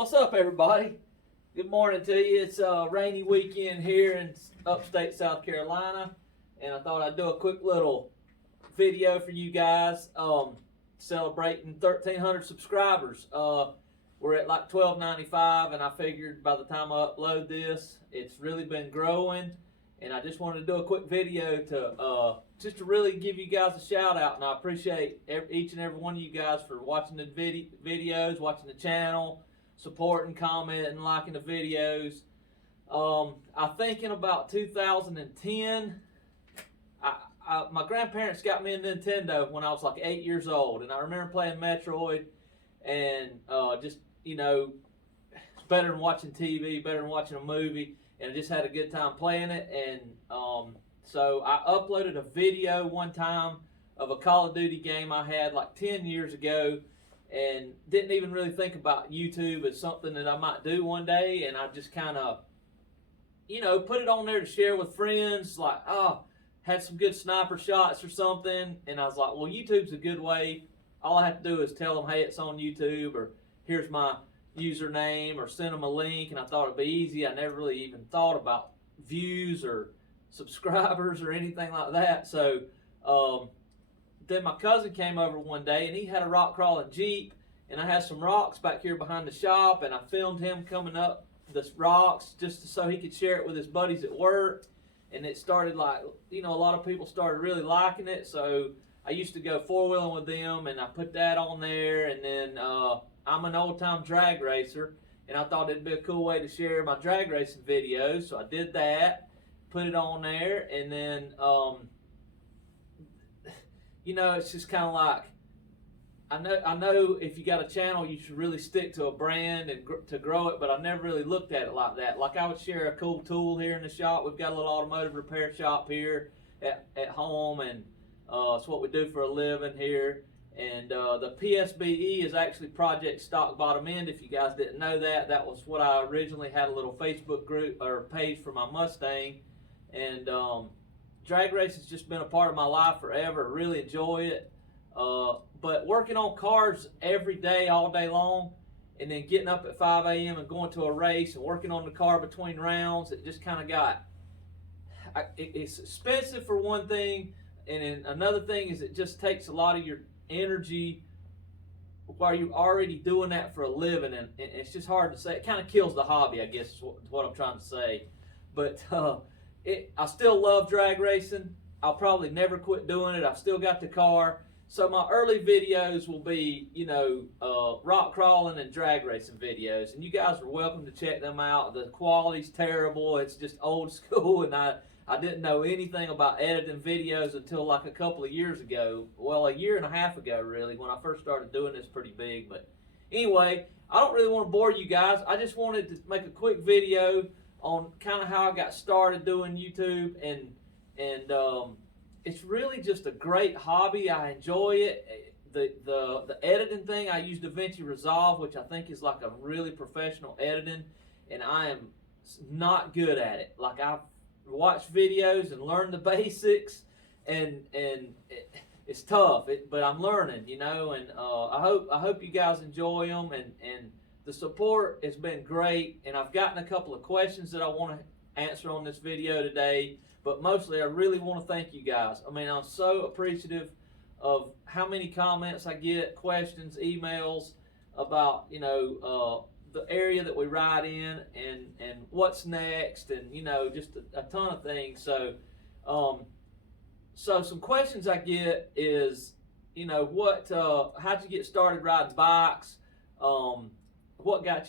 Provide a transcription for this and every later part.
What's up, everybody? Good morning to you. It's a rainy weekend here in upstate South Carolina, and I thought I'd do a quick little video for you guys celebrating 1,300 subscribers. We're at like 1,295, and I figured by the time I upload this, it's really been growing, and I just wanted to do a quick video to just to really give you guys a shout out, and I appreciate each and every one of you guys for watching the videos, watching the channel, supporting, commenting, liking the videos. I think in about 2010, my grandparents got me a Nintendo when I was like 8 years old, and I remember playing Metroid, and just, you know, it's better than watching TV, better than watching a movie, and I just had a good time playing it. And so I uploaded a video one time of a Call of Duty game I had like 10 years ago, and didn't even really think about YouTube as something that I might do one day, and I just kind of, you know, put it on there to share with friends, like, oh, had some good sniper shots or something, and I was like, well, YouTube's a good way. All I have to do is tell them, hey, it's on YouTube, or here's my username, or send them a link, and I thought it'd be easy. I never really even thought about views or subscribers or anything like that. So then my cousin came over one day, and he had a rock crawling Jeep, and I had some rocks back here behind the shop, and I filmed him coming up the rocks just so he could share it with his buddies at work. And it started, like, you know, a lot of people started really liking it, so I used to go four-wheeling with them, and I put that on there. And then I'm an old-time drag racer, and I thought it'd be a cool way to share my drag racing videos, so I did that, put it on there. And then you know, it's just kind of like, I know if you got a channel, you should really stick to a brand and to grow it, but I never really looked at it like that. Like, I would share a cool tool here in the shop. We've got a little automotive repair shop here at home, and it's what we do for a living here. And the PSBE is actually Project Stock Bottom End. If you guys didn't know that, that was what I originally had, a little Facebook group or page for my Mustang. And drag racing's just been a part of my life forever. I really enjoy it. But working on cars every day, all day long, and then getting up at 5 a.m. and going to a race and working on the car between rounds, it just kind of got, it's expensive for one thing, and then another thing is it just takes a lot of your energy while you're already doing that for a living, and it's just hard to say. It kind of kills the hobby, I guess is what I'm trying to say. But I still love drag racing. I'll probably never quit doing it. I've still got the car. So my early videos will be, you know, rock crawling and drag racing videos. And you guys are welcome to check them out. The quality's terrible. It's just old school. And I didn't know anything about editing videos until like a couple of years ago. Well, a year and a half ago, really, when I first started doing this pretty big. But anyway, I don't really want to bore you guys. I just wanted to make a quick video on kind of how I got started doing YouTube, and it's really just a great hobby. I enjoy it. The editing thing, I use DaVinci Resolve, which I think is like a really professional editing, and I am not good at it. Like, I've watched videos and learned the basics, and it's tough, but I'm learning, you know. And I hope you guys enjoy them, and the support has been great, and I've gotten a couple of questions that I want to answer on this video today, but mostly I really want to thank you guys. I mean, I'm so appreciative of how many comments I get, questions, emails about, you know, the area that we ride in, and what's next, and, you know, just a ton of things. So so some questions I get is, you know, how'd you get started riding bikes? What got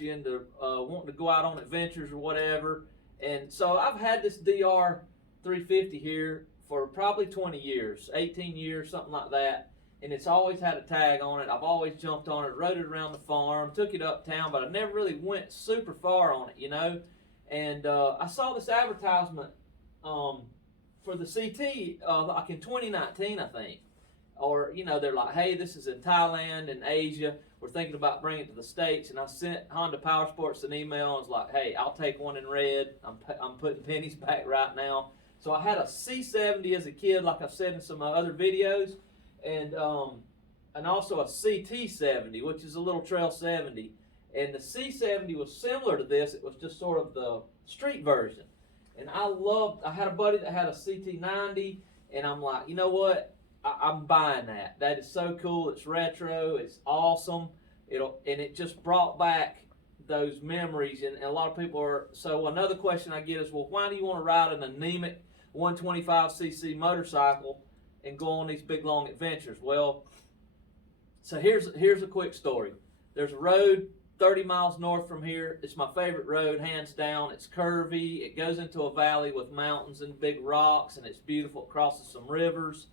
you into wanting to go out on adventures or whatever. And so I've had this DR 350 here for probably 20 years, 18 years, something like that. And it's always had a tag on it. I've always jumped on it, rode it around the farm, took it uptown, but I never really went super far on it, you know. And I saw this advertisement for the CT like in 2019, I think. Or, you know, they're like, hey, this is in Thailand and Asia. We're thinking about bringing it to the States. And I sent Honda Power Sports an email and was like, hey, I'll take one in red. I'm putting pennies back right now. So I had a C70 as a kid, like I've said in some of my other videos, and also a CT70, which is a little Trail 70. And the C70 was similar to this. It was just sort of the street version. And I had a buddy that had a CT90, and I'm like, you know what? I'm buying that. That is so cool. It's retro. It's awesome. It just brought back those memories. And a lot of people are. So another question I get is, well, why do you want to ride an anemic 125cc motorcycle and go on these big long adventures? Well, so here's a quick story. There's a road 30 miles north from here. It's my favorite road, hands down. It's curvy. It goes into a valley with mountains and big rocks, and it's beautiful. It crosses some rivers.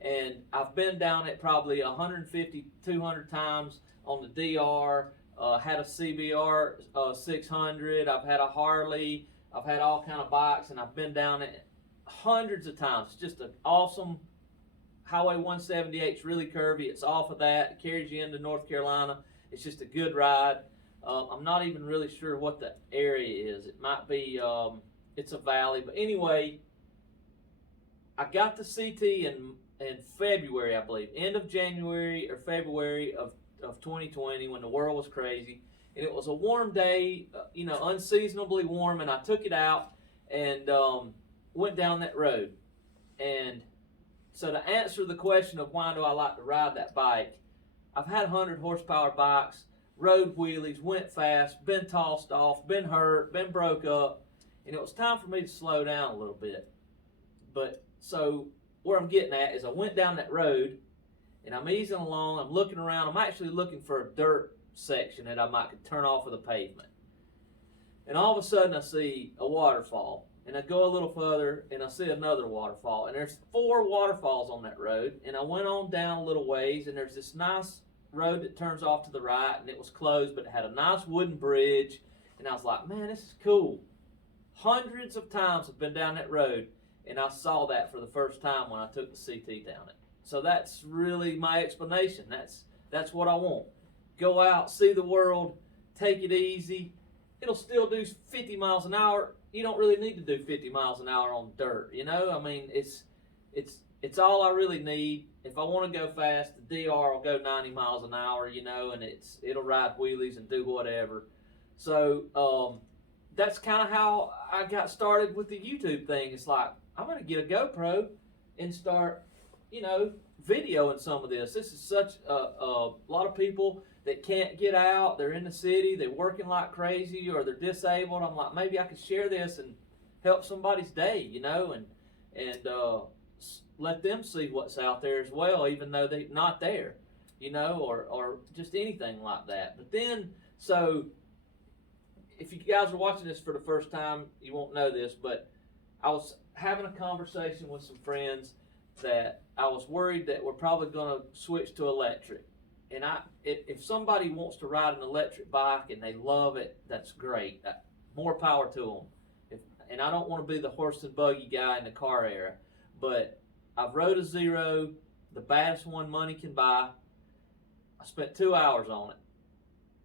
And I've been down it probably 150, 200 times on the DR. Had a CBR 600. I've had a Harley. I've had all kind of bikes, and I've been down it hundreds of times. It's just an awesome Highway 178. It's really curvy. It's off of that. It carries you into North Carolina. It's just a good ride. I'm not even really sure what the area is. It might be, it's a valley. But anyway, I got the CT in February, I believe. End of January or February of 2020 when the world was crazy. And it was a warm day, unseasonably warm. And I took it out and went down that road. And so to answer the question of why do I like to ride that bike, I've had 100 horsepower bikes, rode wheelies, went fast, been tossed off, been hurt, been broke up, and it was time for me to slow down a little bit. But so where I'm getting at is I went down that road and I'm easing along, I'm looking around, I'm actually looking for a dirt section that I might could turn off of the pavement. And all of a sudden I see a waterfall. And I go a little further, and I see another waterfall. And there's 4 waterfalls on that road. And I went on down a little ways, and there's this nice road that turns off to the right, and it was closed, but it had a nice wooden bridge. And I was like, man, this is cool. Hundreds of times I've been down that road, and I saw that for the first time when I took the CT down it. So that's really my explanation. That's what I want. Go out, see the world, take it easy. It'll still do 50 miles an hour. You don't really need to do 50 miles an hour on dirt, I mean, it's all I really need. If I want to go fast, the DR will go 90 miles an hour, and it'll ride wheelies and do whatever. So that's kind of how I got started with the YouTube thing. It's like, I'm going to get a GoPro and start, videoing some of this. This is such a lot of people that can't get out. They're in the city. They're working like crazy, or they're disabled. I'm like, maybe I could share this and help somebody's day, and let them see what's out there as well, even though they're not there, or just anything like that. But then, so if you guys are watching this for the first time, you won't know this, but I was having a conversation with some friends that I was worried that we're probably going to switch to electric. And if somebody wants to ride an electric bike and they love it, that's great. More power to them. And I don't want to be the horse and buggy guy in the car era, but I've rode a Zero, the baddest one money can buy. I spent 2 hours on it,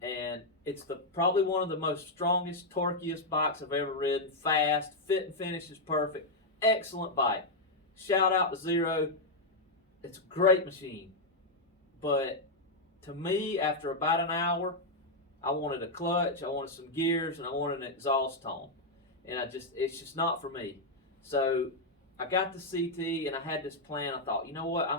and it's probably one of the most strongest, torquiest bikes I've ever ridden. Fast, fit and finish is perfect, excellent bike. Shout out to Zero. It's a great machine, but to me, after about an hour, I wanted a clutch, I wanted some gears, and I wanted an exhaust tone. And it's just not for me. So I got the CT, and I had this plan. I thought, you know what,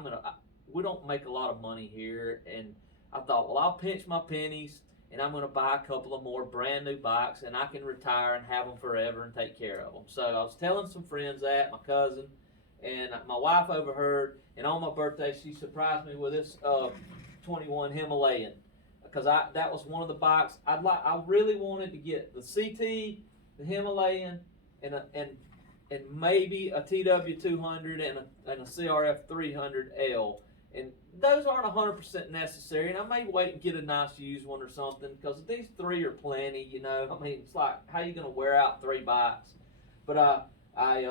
we don't make a lot of money here. And I thought, well, I'll pinch my pennies, and I'm going to buy a couple of more brand new bikes, and I can retire and have them forever and take care of them. So I was telling some friends that, my cousin, and my wife overheard, and on my birthday, she surprised me with this 21 Himalayan, because that was one of the bikes I really wanted to get. The CT, the Himalayan, and maybe a TW200 and a CRF 300L, and those aren't 100% necessary. And I may wait and get a nice used one or something, because these 3 are plenty. I mean, it's like, how are you going to wear out 3 bikes? But I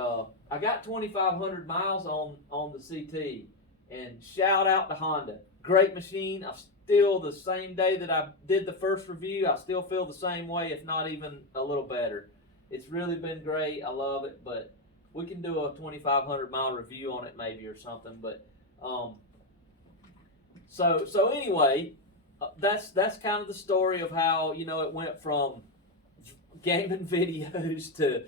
got 2,500 miles on the CT, and shout out to Honda. Great machine. I still, the same day that I did the first review, I still feel the same way, if not even a little better. It's really been great. I love it, but we can do a 2,500 mile review on it maybe or something. But so anyway, that's kind of the story of how it went from gaming videos to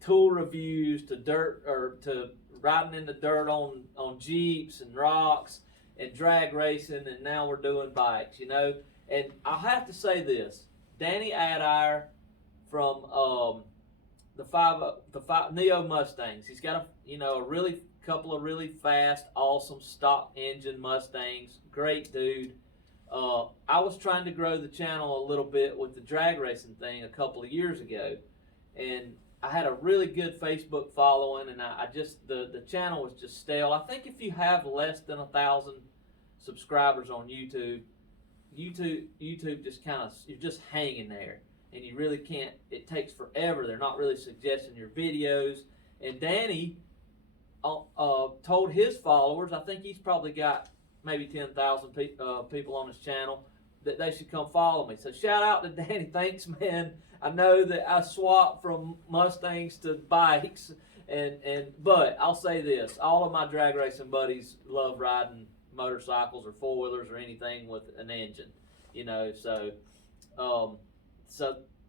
tool reviews to dirt or to riding in the dirt on Jeeps and rocks and drag racing, and now we're doing bikes. And I have to say this: Danny Adire from the five Neo Mustangs. He's got a really couple of really fast, awesome stock engine Mustangs. Great dude. I was trying to grow the channel a little bit with the drag racing thing a couple of years ago, and I had a really good Facebook following, and I just the channel was just stale. I think if you have less than 1,000 subscribers on YouTube just kind of, you're just hanging there, and you really can't. It takes forever. They're not really suggesting your videos. And Danny told his followers, I think he's probably got maybe 10,000 people on his channel, that they should come follow me. So shout out to Danny. Thanks, man. I know that I swapped from Mustangs to bikes, but I'll say this: all of my drag racing buddies love riding motorcycles or four wheelers or anything with an engine. So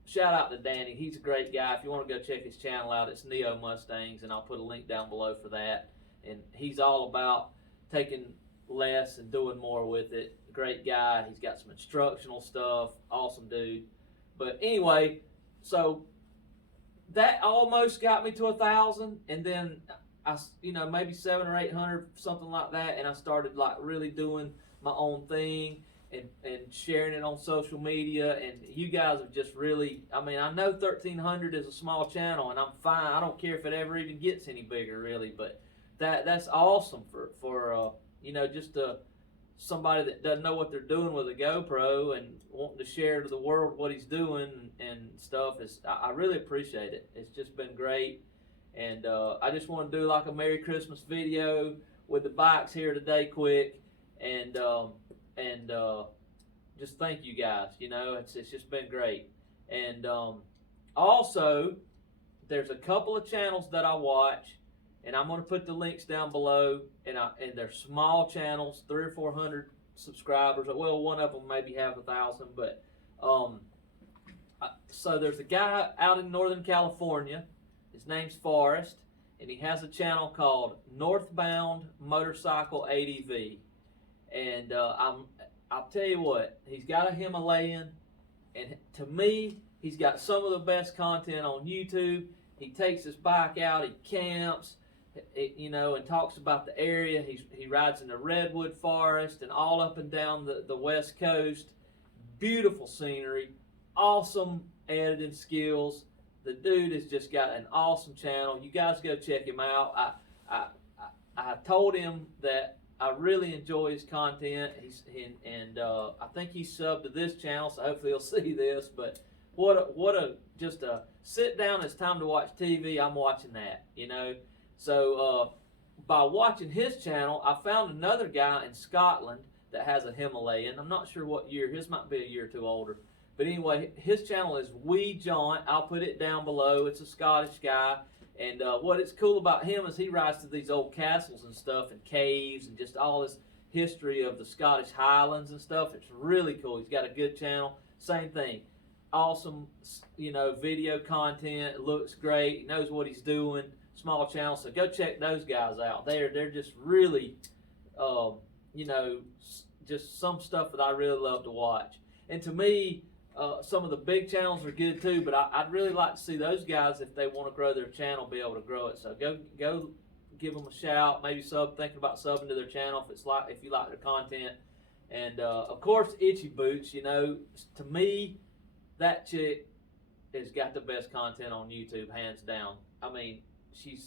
shout out to Danny. He's a great guy. If you want to go check his channel out, it's Neo Mustangs, and I'll put a link down below for that. And he's all about taking less and doing more with it. Great guy. He's got some instructional stuff. Awesome dude. But anyway, so that almost got me to 1,000, and then I, maybe 700 or 800, something like that, and I started like really doing my own thing and sharing it on social media. And you guys have just really, I know 1,300 is a small channel, and I'm fine. I don't care if it ever even gets any bigger, really. But that's awesome for just somebody that doesn't know what they're doing with a GoPro and wanting to share to the world what he's doing and stuff. I really appreciate it. It's just been great. And I just want to do like a Merry Christmas video with the bikes here today quick, and just thank you guys. It's just been great. And also, there's a couple of channels that I watch, and I'm going to put the links down below, and they're small channels, 300 or 400 subscribers. Well, one of them maybe have 1,000, but so there's a guy out in Northern California. His name's Forrest, and he has a channel called Northbound Motorcycle ADV. And I'll tell you what, he's got a Himalayan, and to me, he's got some of the best content on YouTube. He takes his bike out, he camps, and talks about the area. He rides in the redwood forest and all up and down the west coast. Beautiful scenery, awesome editing skills. The dude has just got an awesome channel. You guys go check him out. I told him that I really enjoy his content. I think he's subbed to this channel, so hopefully he'll see this. But what a sit down. It's time to watch TV. I'm watching that. So by watching his channel, I found another guy in Scotland that has a Himalayan. I'm not sure what year. His might be a year or two older. But anyway, his channel is Wee Jaunt. I'll put it down below. It's a Scottish guy. And what is cool about him is he rides to these old castles and stuff and caves and just all this history of the Scottish Highlands and stuff. It's really cool. He's got a good channel. Same thing. Awesome, video content. It looks great. He knows what he's doing. Small channel. So go check those guys out. They're just really, just some stuff that I really love to watch. And to me, some of the big channels are good too, but I'd really like to see those guys, if they want to grow their channel, be able to grow it. So go give them a shout, maybe thinking about subbing to their channel if you like their content. And of course, Itchy Boots, to me, that chick has got the best content on YouTube, hands down. She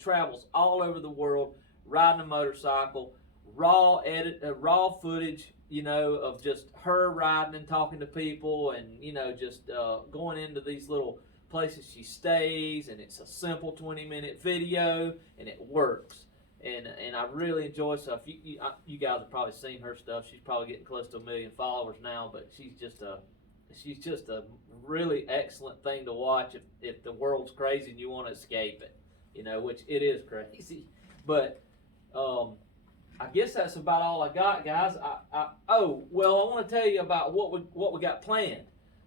travels all over the world riding a motorcycle, raw footage, of just her riding and talking to people, and just going into these little places she stays, and it's a simple 20-minute video, and it works, and I really enjoy. So if you guys have probably seen her stuff. She's probably getting close to 1 million followers now, but she's just a really excellent thing to watch if the world's crazy and you want to escape it, which it is crazy, but I guess that's about all I got, guys. Oh, well, I want to tell you about what we got planned.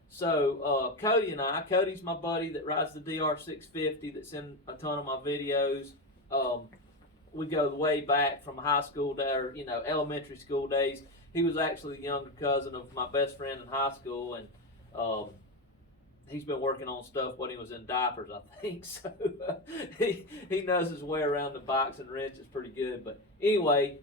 So Cody and I, Cody's my buddy that rides the DR650 that's in a ton of my videos. We go way back from high school to, or, elementary school days. He was actually the younger cousin of my best friend in high school, and he's been working on stuff when he was in diapers, I think. So he knows his way around the bikes and wrenches pretty good. But anyway,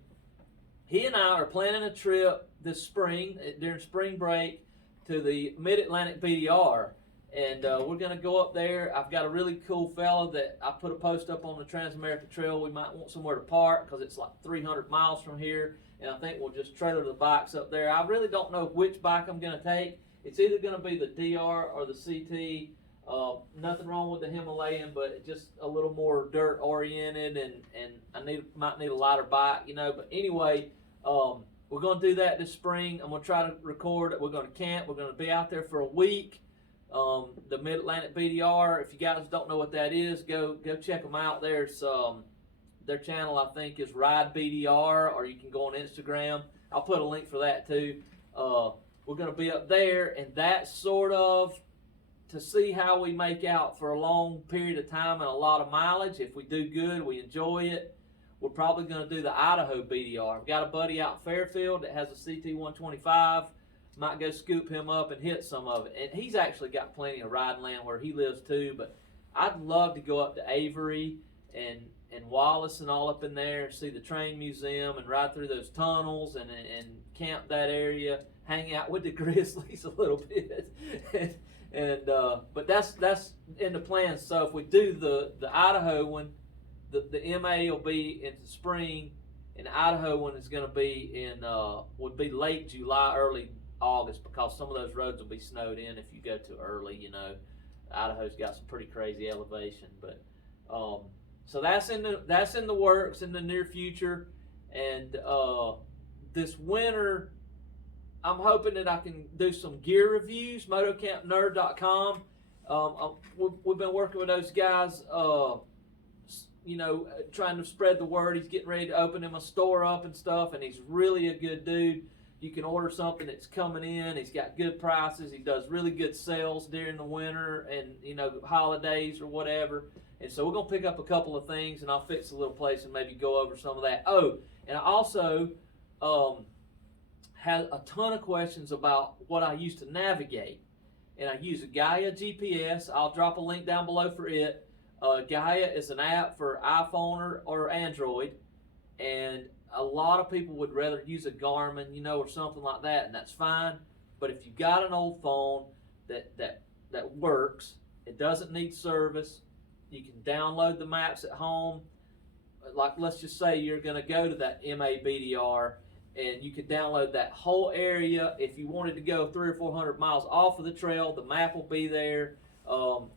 he and I are planning a trip this spring, during spring break, to the Mid-Atlantic BDR. And we're going to go up there. I've got a really cool fella that I put a post up on the Trans-America Trail. We might want somewhere to park because it's like 300 miles from here. And I think we'll just trailer the bikes up there. I really don't know which bike I'm going to take. It's either going to be the DR or the CT. Nothing wrong with the Himalayan, but just a little more dirt oriented, and I might need a lighter bike, But anyway, we're going to do that this spring. I'm going to try to record it. We're going to camp. We're going to be out there for a week. The Mid-Atlantic BDR, if you guys don't know what that is, go check them out. There's their channel, I think, is Ride BDR, or you can go on Instagram. I'll put a link for that too. We're going to be up there, and that's sort of to see how we make out for a long period of time and a lot of mileage. If we do good, we enjoy it, we're probably going to do the Idaho BDR. I've got a buddy out in Fairfield that has a CT125. Might go scoop him up and hit some of it. And he's actually got plenty of riding land where he lives too, but I'd love to go up to Avery and Wallace and all up in there and see the train museum and ride through those tunnels and camp that area, hang out with the grizzlies a little bit. But that's in the plans. So if we do the Idaho one, the MA will be in the spring, and the Idaho one is going to be would be late July, early August, because some of those roads will be snowed in if you go too early. Idaho's got some pretty crazy elevation, but so that's in the works in the near future. And this winter, I'm hoping that I can do some gear reviews. MotoCampNerd.com. We've been working with those guys, trying to spread the word. He's getting ready to open him a store up and stuff, and he's really a good dude. You can order something that's coming in. He's got good prices. He does really good sales during the winter and holidays or whatever. And so we're gonna pick up a couple of things, and I'll fix a little place and maybe go over some of that. Oh, and I also had a ton of questions about what I use to navigate, and I use a Gaia GPS. I'll drop a link down below for it. Gaia is an app for iPhone or Android, and a lot of people would rather use a Garmin, or something like that, and that's fine. But if you've got an old phone that works, it doesn't need service, you can download the maps at home. Like, let's just say you're going to go to that MA BDR, and you could download that whole area. If you wanted to go 300 or 400 miles off of the trail, the map will be there.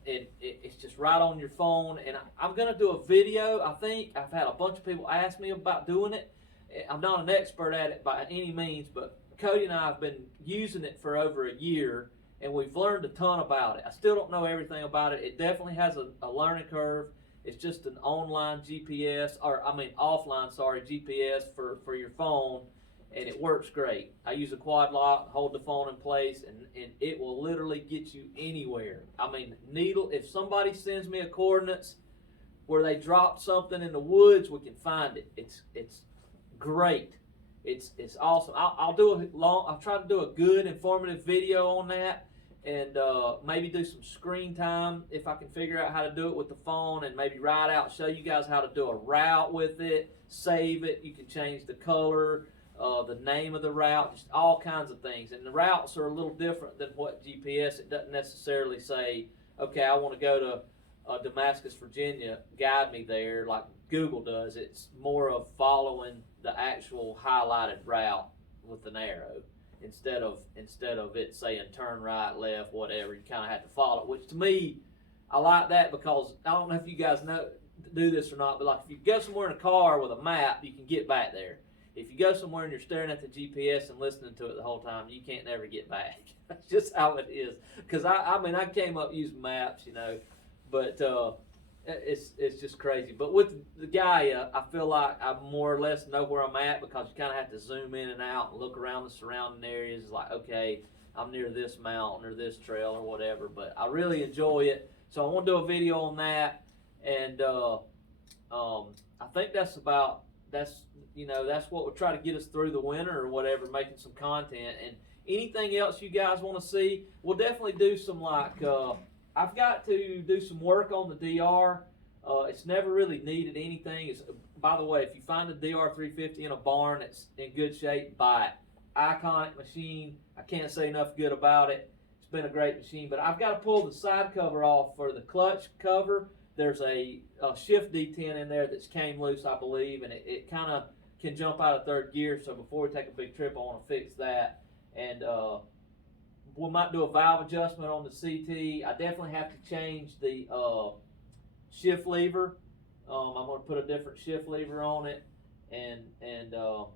It's just right on your phone. And I'm going to do a video. I think I've had a bunch of people ask me about doing it. I'm not an expert at it by any means, but Cody and I have been using it for over a year, and we've learned a ton about it. I still don't know everything about it. It definitely has a learning curve. It's just an online GPS, offline, GPS for your phone, and it works great. I use a quad lock, hold the phone in place, and it will literally get you anywhere. If somebody sends me a coordinates where they dropped something in the woods, we can find it. It's great. It's awesome. I'll try to do a good informative video on that, and maybe do some screen time if I can figure out how to do it with the phone, and maybe ride out, show you guys how to do a route with it, save it. You can change the color, the name of the route, just all kinds of things. And the routes are a little different than what GPS. It doesn't necessarily say, okay, I want to go to Damascus, Virginia, guide me there like Google does. It's more of following the actual highlighted route with an arrow instead of it saying turn right, left, whatever. You kind of have to follow it, which to me, I like that, because I don't know if you guys do this or not, but like if you go somewhere in a car with a map, you can get back there. If you go somewhere and you're staring at the GPS and listening to it the whole time, you can't never get back. That's just how it is. Because I came up using maps, but it's just crazy. But with the Gaia, I feel like I more or less know where I'm at, because you kind of have to zoom in and out and look around the surrounding areas. It's like, okay, I'm near this mountain or this trail or whatever. But I really enjoy it, so I want to do a video on that. And I think that's what will try to get us through the winter or whatever, making some content. And anything else you guys want to see, we'll definitely do some, like, I've got to do some work on the DR. It's never really needed anything. By the way, if you find a DR 350 in a barn that's in good shape, buy it. Iconic machine. I can't say enough good about it. It's been a great machine. But I've got to pull the side cover off for the clutch cover. There's a shift D10 in there that's came loose, I believe, and it kind of can jump out of third gear. So before we take a big trip, I want to fix that. And we might do a valve adjustment on the CT. I definitely have to change the shift lever. I'm going to put a different shift lever on it. And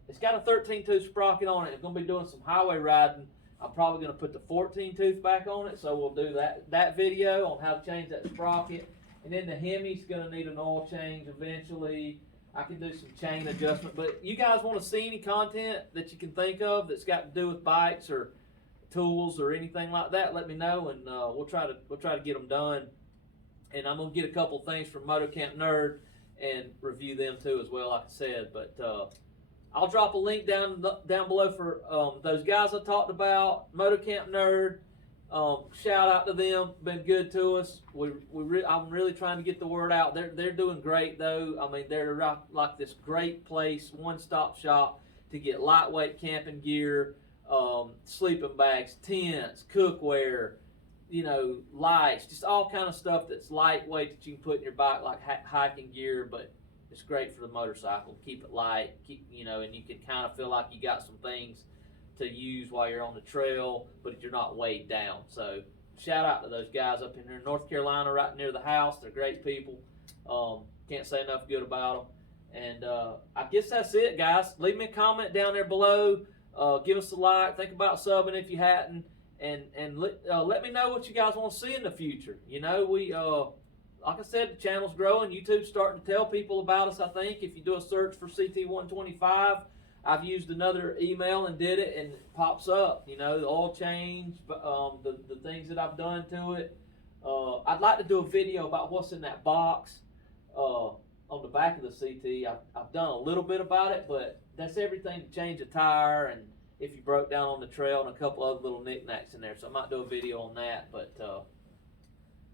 it's got a 13 tooth sprocket on it. It's going to be doing some highway riding. I'm probably going to put the 14 tooth back on it. So we'll do that video on how to change that sprocket. And then the Hemi's going to need an oil change eventually. I can do some chain adjustment. But you guys want to see any content that you can think of that's got to do with bikes or tools or anything like that, let me know, and we'll try to get them done. And I'm gonna get a couple things from Moto Camp Nerd and review them too as well, like I said. But I'll drop a link down below for those guys I talked about. Moto Camp Nerd, shout out to them, been good to us. I'm really trying to get the word out. They're doing great though. I mean, they're like this great place, one-stop shop to get lightweight camping gear, sleeping bags, tents, cookware, lights, just all kind of stuff that's lightweight that you can put in your bike, like hiking gear, but it's great for the motorcycle. Keep it light, and you can kind of feel like you got some things to use while you're on the trail, but you're not weighed down. So shout out to those guys up in there in North Carolina, right near the house. They're great people. Can't say enough good about them. And I guess that's it, guys. Leave me a comment down there below. Give us a like. Think about subbing if you hadn't, and let me know what you guys want to see in the future. We like I said, the channel's growing. YouTube's starting to tell people about us. I think if you do a search for CT125, I've used another email and did it, and it pops up. The oil change, the things that I've done to it. I'd like to do a video about what's in that box on the back of the CT. I've done a little bit about it, but that's everything to change a tire and if you broke down on the trail, and a couple other little knickknacks in there. So I might do a video on that. But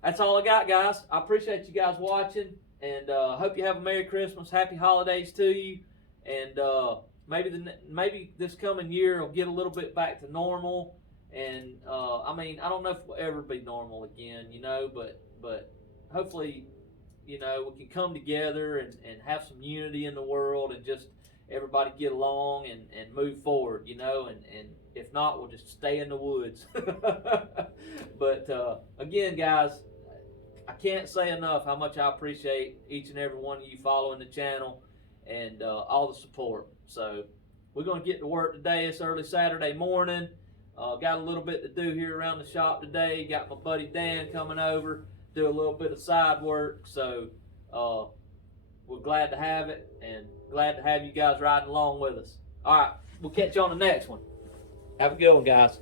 that's all I got, guys. I appreciate you guys watching, and I hope you have a Merry Christmas, Happy Holidays to you, and maybe this coming year will get a little bit back to normal. And I don't know if we'll ever be normal again, but hopefully, we can come together and have some unity in the world, and just everybody get along and move forward, and if not, we'll just stay in the woods. But again, guys, I can't say enough how much I appreciate each and every one of you following the channel and all the support. So we're going to get to work today. It's early Saturday morning. Got a little bit to do here around the shop today. Got my buddy Dan coming over, do a little bit of side work. So we're glad to have it, and glad to have you guys riding along with us. All right, we'll catch you on the next one. Have a good one, guys.